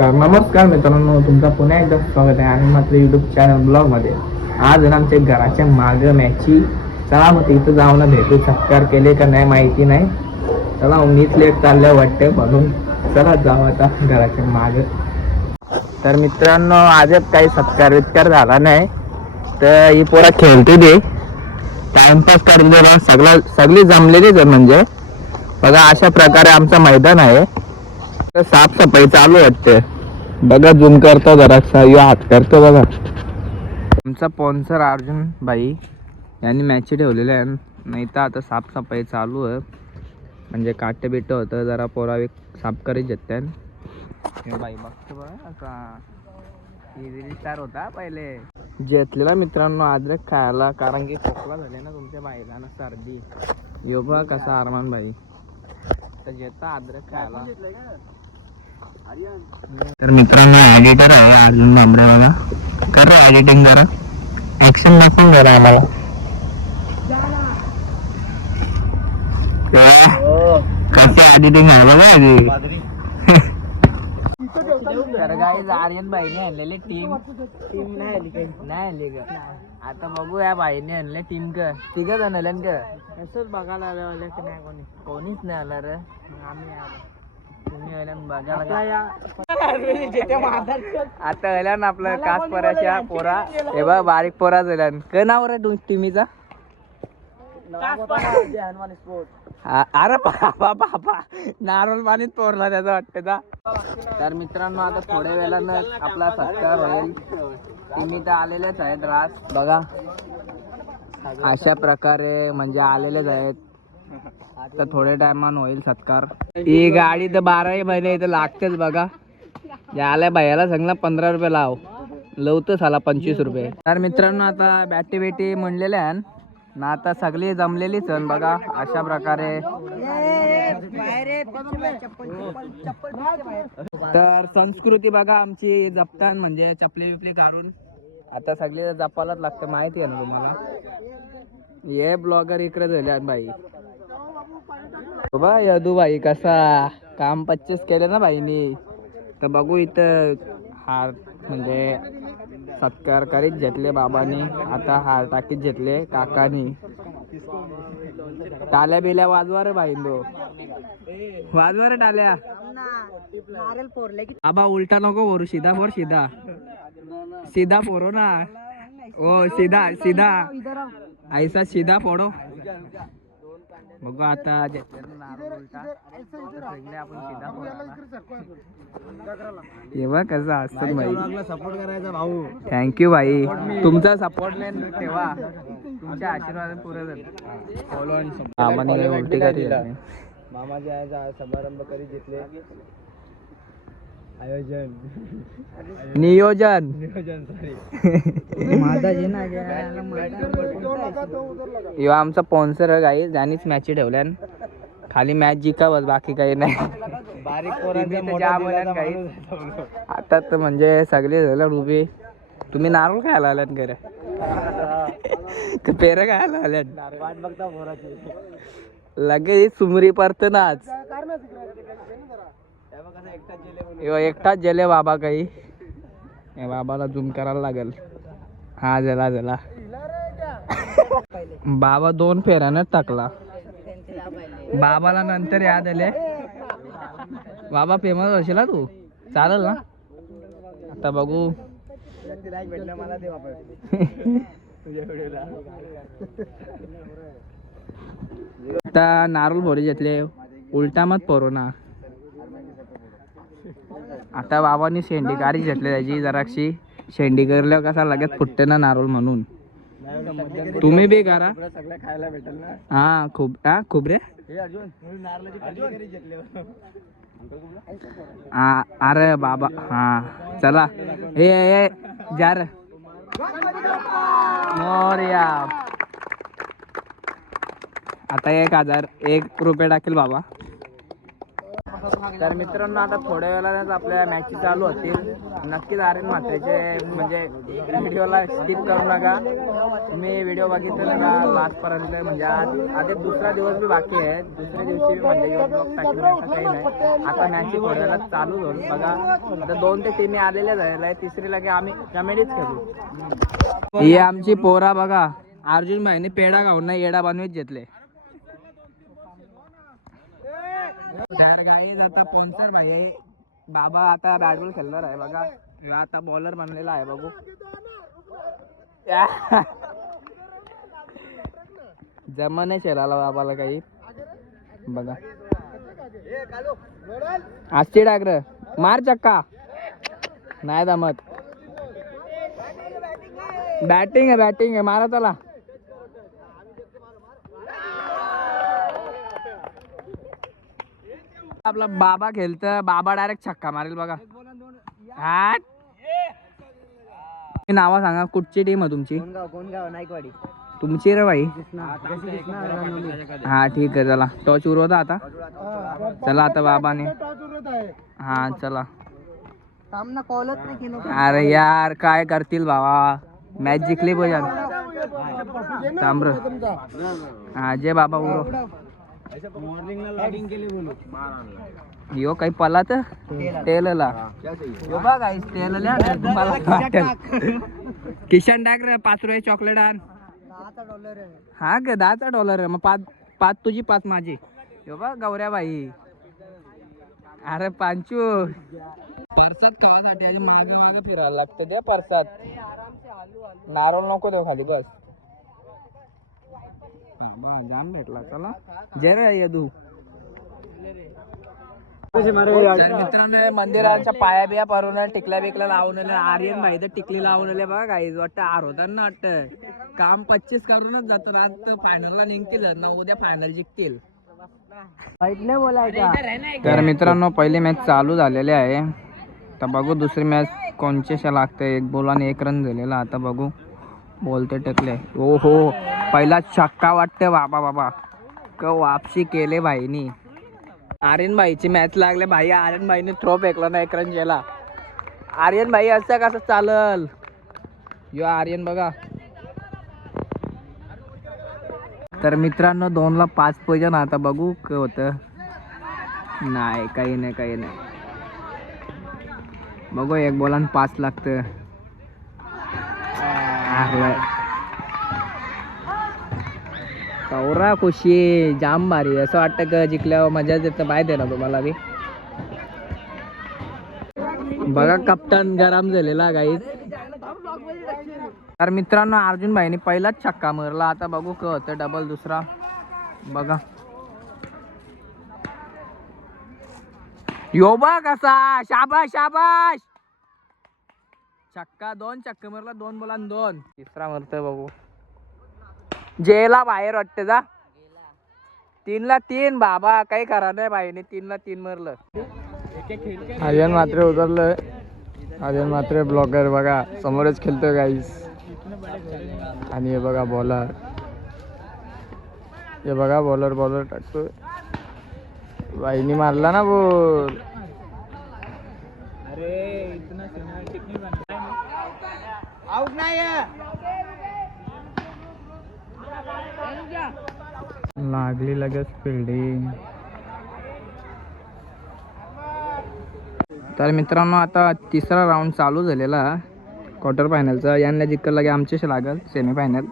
नमस्कार मित्रांनो, तुमचा पुन्हा एकदा स्वागत आहे आणि मात्र युट्यूब चॅनल ब्लॉगमध्ये. आज ना आमच्या घराच्या मागं मॅची. चला मग इथं जाऊन भेटू. सत्कार केले का नाही माहिती नाही. चला मीच लेट चालल्या वाटते म्हणून चला जाऊ आता घराच्या मागं. तर मित्रांनो, आजच काही सत्कार झाला नाही तर ही पोरा खेळते दे, टाइमपास करते. सगळी जमलेलीच आहे. म्हणजे बघा अशा प्रकारे आमचं मैदान आहे. साफसफाई चालू वाटते. बघा झूम करतो जरासा, यो हात करतो बघा. आमचा स्पॉन्सर अर्जुन भाई यांनी मॅची ठेवलेल्या आहे. नाही तर आता साफसफाई चालू आहे. म्हणजे काटे बिट होतं जरा पोरा साफ करीत घेते. बाई बघतो बघा असा स्टार होता पहिले घेतलेला मित्रांनो अद्रक खायला, कारण की खोकला झाले ना तुमच्या बाईला ना सर्दी. यो बघा कसा अरमान भाई तर घेता अद्रक खायला. तर मित्रांनो एडिटर आहे अर्जुन बांबरेवाला. करा एडिटिंग करा, ऍक्शन दाखवून जरा आम्हाला. कसं एडिटिंग आहे बघा. तर गाईज आर्यन भाईने आणलेली टीम नाही आली ग. आता बघू या भाईने आणले टीम का तिघ जण आले का असंच बघायला आले की नाही. कोणीच नाही आला रे. आम्ही आलो, तुम्ही आता आल्या ना आपलं कास पोराच्या पोरा. हे बघ बारीक पोरा झाल्या. काय नाव रे टीमीचा? अरे बाबा नारळ पाणीत पोरला त्याचं वाटतं. तर मित्रांनो आता थोड्या वेळानं आपला सत्कार होईल. टीमी तर आलेलेच आहेत. रास बघा अशा प्रकारे म्हणजे आलेलेच आहेत. आता थोड्या टायमान होईल सत्कार. ही गाडी तर 12 महिने इथं लागतेच बघा. आल्या भैयाला सांगला 15 रुपये लाव, लवतो साला 25 रुपये. तर मित्रांनो आता बॅटी बेटी म्हणलेल्या आहे ना, आता सगळी जमलेलीच आहे बघा. अशा प्रकारे तर संस्कृती बघा आमची जपतान, म्हणजे चपले बिपले काढून आता सगळे जपायलाच लागतं. माहिती आहे ना तुम्हाला. हे ब्लॉगर इकडे झाले बाई. बघा यदू भाई कसा काम 25 केले ना भाईनी. तर बघू इथं हार म्हणजे सत्कार करीत घेतले बाबांनी. आता हार टाकीत घेतले काकानी. टाल्या बिल्या वाजवा रे भाई, वाजवा रे टाल्या. बाबा उलटा नको फोरू, सीधा फोर. सीधा फोरो ना. ओ सीधा सीधा ऐसा सीधा फोडो. बघू आता तेव्हा कसं असतं भाई. सपोर्ट करायचा भाऊ. थँक्यू भाई, तुमचा सपोर्ट ठेवा. तुमच्या आशीर्वाद पुरे उलटी करी. मामाजी आयचा समारंभ करी घेतले. नियोजन यो आमचा स्पॉन्सर आहे गाईज. ज्यांनीच मॅची ठेवल्या. खाली मॅच जिकावच, बाकी काही नाही. आता तर म्हणजे सगळे झालं उभे. तुम्ही नारळ खायला आल्यात घरे पेर खायला आल्यात. लगेच सुमरी परत नाच. एकटाच जेले बाबा. काही बाबाला झूम करायला लागेल. हा झाला बाबा 2 फेऱ्यानं टाकला. बाबाला नंतर याद आले. बाबा फेमस असेल ना तू, चालेल ना. आता बघू आता नारळ फोडी घेतले. उलटा मत पोरो ना. आता बाबांनी शेंडी कारी घेतली. त्याची जराशी शेंडी करल्यावर कसा लगेच फुटते ना नारळ, म्हणून तुम्ही बी करा. खायला भेटेल ना. हा खूप रे. अरे बाबा हा चला. हे जार मोरया. आता 1 रुपये टाकेल बाबा. तर मित्रांनो आता थोड्या वेळानंच आपल्या मॅच चालू होतील. नक्कीच आर्यन म्हात्रेचे म्हणजे व्हिडिओला स्किप करू नका. तुम्ही व्हिडिओ बघितले का लास्टपर्यंत, म्हणजे आज दुसरा दिवस बी बाकी आहे. दुसऱ्या दिवशी म्हणजे काही नाही. आता मॅच थोड्या वेळात चालू होईल बघा. आता 2 ते 3 आलेले झालेले, तिसरीला की आम्ही कमेडीच खेळू. ही आमची पोरा बघा, अर्जुन भाईने पेढा खाऊन नाही येडा बनवीत घेतले. तर गाईज आता स्पॉन्सर भाई बाबा आता बॅट बॉल खेळणार आहे बघा. आता बॉलर बनलेला आहे बघू. जमाने खेळाला बाबाला काही बघा. आजची डागर मार चक्का नाही जमत. बॅटिंग आहे मारा चला. आपला बाबा खेळत, बाबा डायरेक्ट छक्का मारेल बघा. हा नावा सांगा, कुठची टीम आहे तुमची? नाईकवाडी. तुमची रे भाई? हा ठीक आहे चला. टॉच उरवता आता. चला आता बाबाने. हा चला. अरे यार काय करतील बाबा, मॅच जिंकली पाहिजे. तांब्र हा जे बाबा उरव. यो काही पलात तेलला यो बघा तेलला तुम्हाला किशन टाक रे. 5 रुपये चॉकलेट आण. हा ग $10 मग 5 तुझी 5 माझी. यो बघ गौऱ्या बाई. अरे पांचू परसात खावासाठी माग फिरायला लागतं. द्या परसात. नारळ नको देऊ खाली बस. जान भेटला चला जरा येदू. मित्रांनो मंदिराच्या पाया बिया परून टिकल्या बिकल्या लावून आर्यन भाई तर टिकली लावून बघा. काही वाटतं आर होता ना, वाटतं काम 25 करूनच जातो. आज फायनलला निघतील ना, उद्या फायनल जिंकतील. तर मित्रांनो पहिली मॅच चालू झालेली आहे. तर बघू दुसरी मॅच कोणच्याशा लागते. 1 बॉल आणि 1 रन झालेला. आता बघू बोलते टेकले. ओ हो पहिला छक्का वाटते बाबा क वापसी केले भाईनी. आर्यन भाईची मॅच लागले भाई. आर्यन भाईने थ्रो फेकला ना 1 रन गेला. आर्यन भाई असं कसं चालल. यो आर्यन बघा. तर मित्रांनो 2ला 5 पोझिशन. आता बघू काय होतं. नाही काही नाही बघू. 1 बॉल आणि 5 लागतं. कौरा खुशी जाम भारी. असं वाटतं का जिंकल्यावर मजा येतं. माहिती आहे ना तुम्हाला बी. बघा कप्तान गरम झालेला गाईज. तर मित्रांनो अर्जुन भाईने पहिलाच छक्का मारला. आता बघू काय होतं. डबल दुसरा बघा. यो बा कसा. शाबाश छक्का. 2 छक्के मारला. 2 बॉल आणि 2. तिसरा मारतोय बघू. जेला बाहेर वाटते जा. 3ला 3 बाबा काही करा नाही भाईने. 3ला 3 मारलं. आर्यन म्हात्रे उतरलं. आर्यन म्हात्रे ब्लॉगर बघा समोरच खेळतोय गाईस. आणि हे बघा बॉलर. हे बघा बॉलर टाकतोय. भाईनी मारला ना बोल. अरे इतना सिनेमॅटिक नाही बनला. आउट नाही लागली लगेच फिल्डिंग. तर मित्रांनो आता तिसरा राऊंड चालू झालेला क्वार्टर फायनलचा. यांना जिंकलं लागे आमच्याशी लागल सेमीफायनल.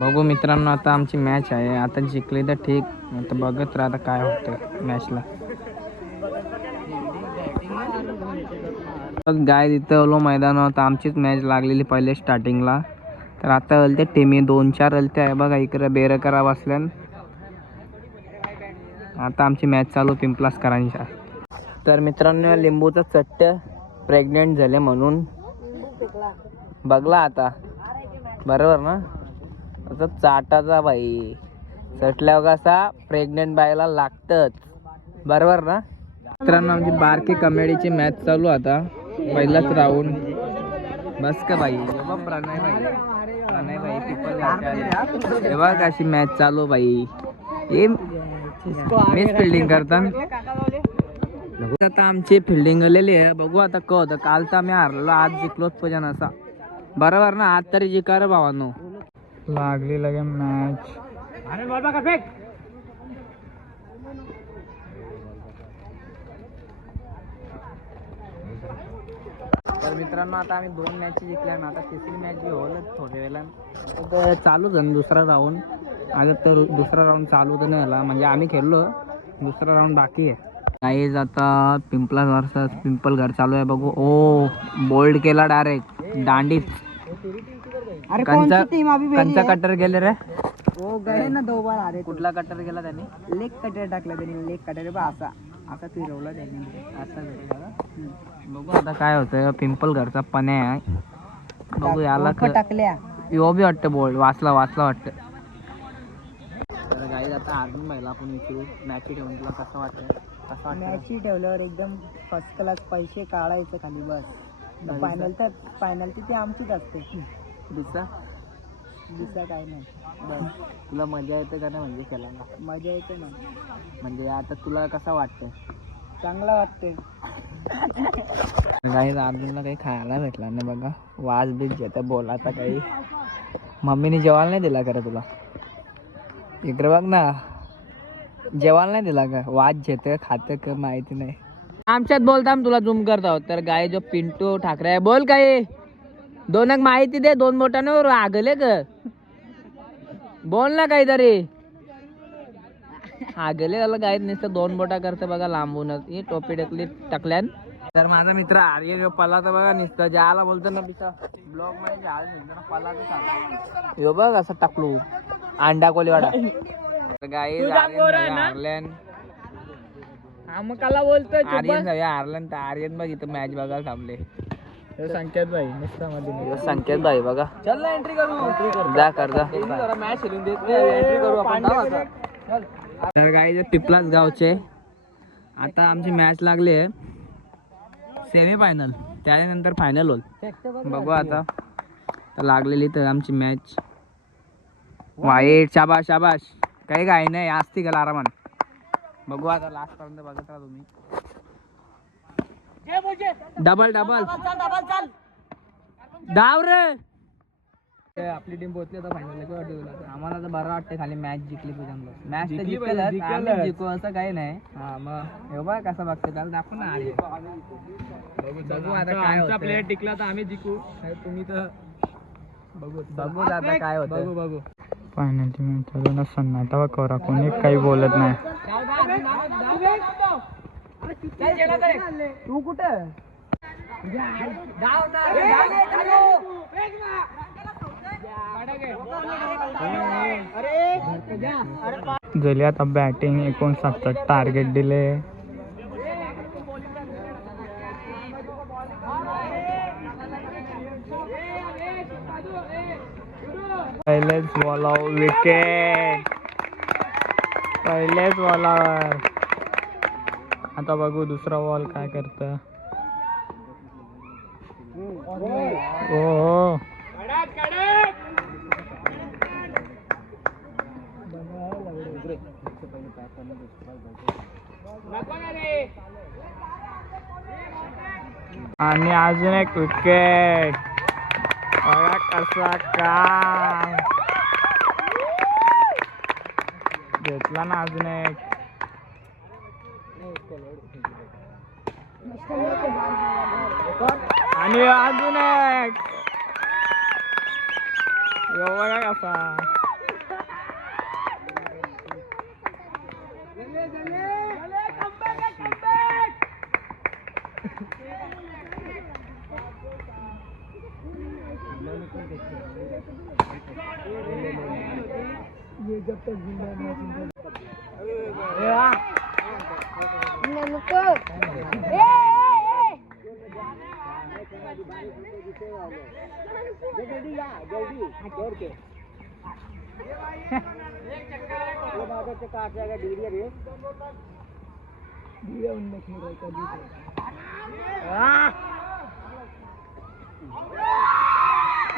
बघू मित्रांनो आता आमची मॅच आहे. आता जिंकली तर ठीक. आता बघत राहा काय होतं मॅचला. गाय तिथं ओलो मैदानावर आमचीच मॅच लागलेली पहिले स्टार्टिंगला. तर आता हलते टीमी 2-4 हलते आहे बघा. इकडे बेरकरा बसल्यान. आता आमची मॅच चालू पिंपलासकरांच्या. तर मित्रांनो लिंबूचं चट्ट प्रेग्नेंट झाले म्हणून बघला आता बरोबर ना. असं चाटाचा भाई चटल्यावर कसा प्रेग्नेंट बायला लागतच बरोबर ना. मित्रांनो आमची बारकी कमेडीची मॅच चालू. आता पहिलाच राऊंड बस का भाई. प्रणय भाई पिपल हे बघ अशी मॅच चालू भाई. हे मीच फिल्डिंग करतात आता आमची फिल्डिंग आलेली आहे. बघू आता कळत. काल तर आम्ही हारलो, आज जिंकलोच पूजन असा बरोबर ना. आज तरी जिकार भावानो. लागली लगे मॅच. तर मित्रांनो आता आम्ही 2 मॅच जिंकल्या ना. आता तिसरी मॅच बी होईल थोड्या वेळा. चालू झालं दुसरा राऊंड. आता तर दुसरा राऊंड चालू तर नाही झाला, म्हणजे आम्ही खेळलो. दुसरा राऊंड बाकी आहे. गाईज आता पिंपला वर्सेस पिंपल घर चालू आहे. बघू. ओ बोल्ड केला डायरेक्ट दांडीत. कंचा कटर गेले रे. हो गए ना 2 बार आ रहे. कुठला कटर गेला त्यांनी? लेग कटर टाकला त्यांनी. लेग कटर असा असा फिरवला त्यांनी. असं बघू आता काय होतं. पिंपल घरचा पण्या आहे. बघू याला टाकल्या. यो बी वाटतं बोल्ड. वाचला वाटतं. तर गाईज आता अर्जुन भाईला आपण विचारू मॅच ठेवून तुला कसं वाटतं? मॅच ठेवल्यावर एकदम फर्स्ट क्लास पैसे काढायचं खाली बस. फायनल ती आमचीच असते. दुसरा काय नाही बस. तुला मजा येते का नाही म्हणजे खेळायला? मजा येते ना. म्हणजे आता तुला कसं वाटतं? चांगला वाटते. काही अर्जुनला काही खायला भेटला नाही बघा. वाज बीज घेतं बोलायचा काही. मम्मीने जेवायला नाही दिला का तुला? इकडे बघ ना. जेवायला नाही दिला का? वाज घेतं खातं का माहिती नाही. आमच्यात बोलता तुला झूम करता. तर गाय जो पिंटू ठाकरे आहे बोल काय. 2 माहिती दे. 2 बोटांवर आगले ग. बोल ना काहीतरी. आगले झालं गाय नुसतं 2 बोटा करते बघा लांबूनच. ही टोपी टाकल्यान. तर माझा मित्र आर्य पला तर बघा नुसतं ज्याला बोलतो ना पिसा ब्लॉग मध्ये पला तर बघ असं टाकलो अंडा कोलीवाडा. गाई हारल्यान. आमकाला बोलतोय आर्यन जाऊया आर्यन. तर आर्यन बघ इथं मॅच बघायला थांबले. संकेत भाई नुसतं संकेत भाई बघा. चल ना एंट्री करू. जा कर जा. मॅच खेळून देत एंट्री करू आपण. तर गाई पिपलाच गावचे आता आमची मॅच लागली आहे सेमी फायनल. त्यानंतर फायनल होईल. बघू आता. तर लागलेली तर आमची मॅच. वाईट. शाबाश शाबाश. काही काही नाही असती गेला आरामान. बघू आता लास्ट पर्यंत बघत राहा तुम्ही. डबल डाव रे. आपली टीम पोहोचली आता फायनल. आम्हाला तर बरं वाटतं खाली मॅच जिंकली तुझ्यामुळे. मॅच तर जिंकलं जिंकू असं काही नाही. हा मग हे बघ कसं बघते त्याला दाखव ना. बघू आता काय होतं. प्लेयर टिकला तर आम्ही जिंकू. तुम्ही तर बघू आता काय होतं. बघू फायनलची मॅच चालू ना. सन्नाटा करा कोणी काही बोलत नाही. तू कुठं झाली आता बॅटिंग. 69 टार्गेट दिले. पहिलेच बॉलर विकेट. पहिलेच बॉलर. आता बघू दुसरा बॉल काय करतं. ओ आणि अजून एक विकेट. बघा कसा का घेतला ना. अजून एक. आणि अजून एक. बघा कसा.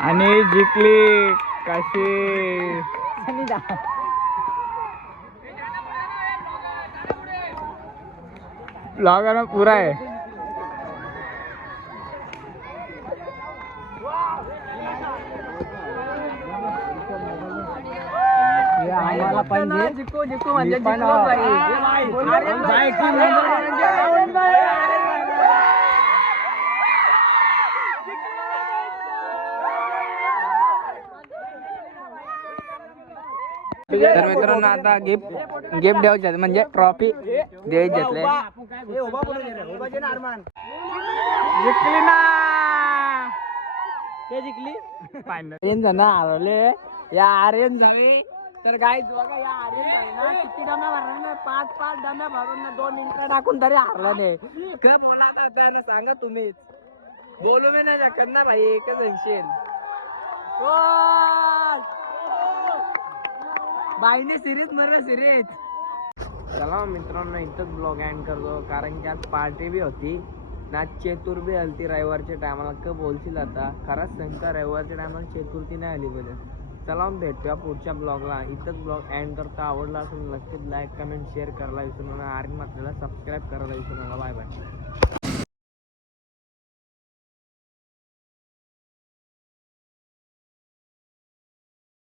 आणि जिंकली कशी. ब्लॉगर पुरा आहे. आम्हाला पण जिको जिको म्हणजे तर मित्रांनो आता गिफ्ट द्यायचे म्हणजे ट्रॉफी द्यायचे. जिंकली ना ते जिंकली आर्यन जण हरवले. या आर्यन झाली तर काय बघा या आर्यन झाली ना किती डम्या भरला ना 5 डम्या भरून ना 2 इंटर टाकून तरी हारला नाही. काय बोलायचं आता ना सांगा तुम्हीच. बोलू मी नाही शकत ना भाई एकच म्हणशील. बाईने सिरीज म्हणलं सिरीज. चला मित्रांनो इथंच ब्लॉग एंड करतो कारण की आज पार्टी बी होती ना चेतुर बी आलती रविवारच्या टायमाला. का बोलशील आता खरंच सांगता रविवारच्या टायमाला चेतुर्थी नाही आली पाहिजे. चला भेटूया पुढच्या ब्लॉगला. इथंच ब्लॉग एंड करता. आवडला असेल नक्कीच लाईक कमेंट शेअर करायला विसरू नका. आणि आपल्याला सबस्क्राईब करायला विसरू नका. Bye bye.